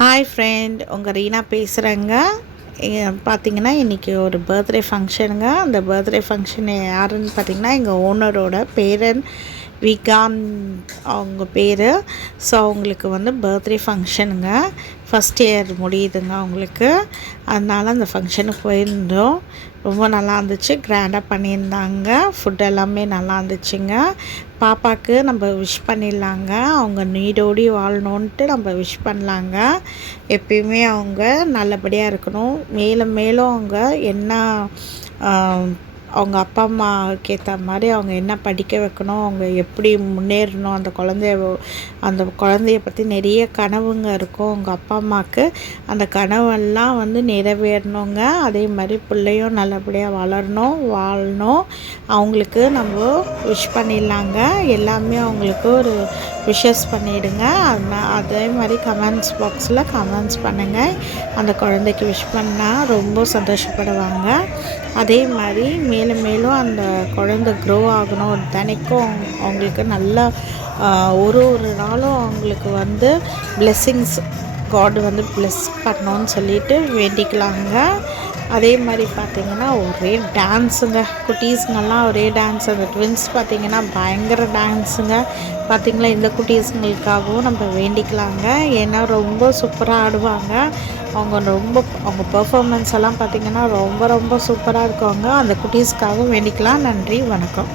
Hi friend, உங்கள் ரீனா பேசுகிறேங்க. பார்த்தீங்கன்னா இன்றைக்கி ஒரு பர்த்டே ஃபங்க்ஷனுங்க. அந்த பர்த்டே ஃபங்க்ஷன் யாருன்னு பார்த்தீங்கன்னா எங்கள் ஓனரோட பேரன் விகான் அவங்க பேர். ஸோ அவங்களுக்கு பர்த்டே ஃபங்க்ஷனுங்க. ஃபஸ்ட் இயர் முடியுதுங்க அவங்களுக்கு. அதனால் அந்த ஃபங்க்ஷனுக்கு போயிருந்தோம். ரொம்ப நல்லா இருந்துச்சு, கிராண்டாக பண்ணியிருந்தாங்க. ஃபுட் எல்லாமே நல்லா இருந்துச்சுங்க. பாப்பாவுக்கு நம்ம விஷ் பண்ணிடலாங்க. அவங்க நீடோடி வாழணுன்ட்டு நம்ம விஷ் பண்ணலாங்க. எப்பயுமே அவங்க நல்லபடியாக இருக்கணும். மேலும் மேலும் அவங்க என்ன அவங்க அப்பா அம்மாவுக்கு ஏற்ற மாதிரி அவங்க என்ன படிக்க வைக்கணும், அவங்க எப்படி முன்னேறணும், அந்த குழந்தைய பற்றி நிறைய கனவுங்க இருக்கும் அவங்க அப்பா அம்மாவுக்கு. அந்த கனவெல்லாம் நிறைவேறணுங்க. அதே மாதிரி பிள்ளையும் நல்லபடியாக வாழணும். அவங்களுக்கு நம்ம விஷ் பண்ணிடலாங்க. எல்லாமே அவங்களுக்கு ஒரு விஷஸ் பண்ணிவிடுங்க. அதே மாதிரி கமெண்ட்ஸ் பாக்ஸில் கமெண்ட்ஸ் பண்ணுங்கள். அந்த குழந்தைக்கு விஷ் பண்ணால் ரொம்ப சந்தோஷப்படுவாங்க. அதே மாதிரி மேலும் மேலும் அந்த குழந்தை க்ரோ ஆகணும். தினைக்கும் அவங்களுக்கு நல்லா ஒரு நாளும் அவங்களுக்கு பிளெஸ்ஸிங்ஸ் காட் பிளெஸ் பண்ணணும்னு சொல்லிட்டு வேண்டிக்கலாங்க. அதே மாதிரி பார்த்திங்கன்னா ஒரே டான்ஸுங்க. குட்டீஸுங்கெல்லாம் ஒரே டான்ஸ். அந்த ட்வின்ஸ் பார்த்திங்கன்னா பயங்கர டான்ஸுங்க. பார்த்திங்களா, இந்த குட்டீஸுங்களுக்காகவும் நம்ம வேண்டிக்கலாங்க. ஏன்னா ரொம்ப சூப்பராக ஆடுவாங்க. அவங்க பெர்ஃபார்மன்ஸ் எல்லாம் பார்த்திங்கன்னா ரொம்ப ரொம்ப சூப்பராக இருக்குவாங்க. அந்த குட்டீஸ்க்காகவும் வேண்டிக்கலாம். நன்றி, வணக்கம்.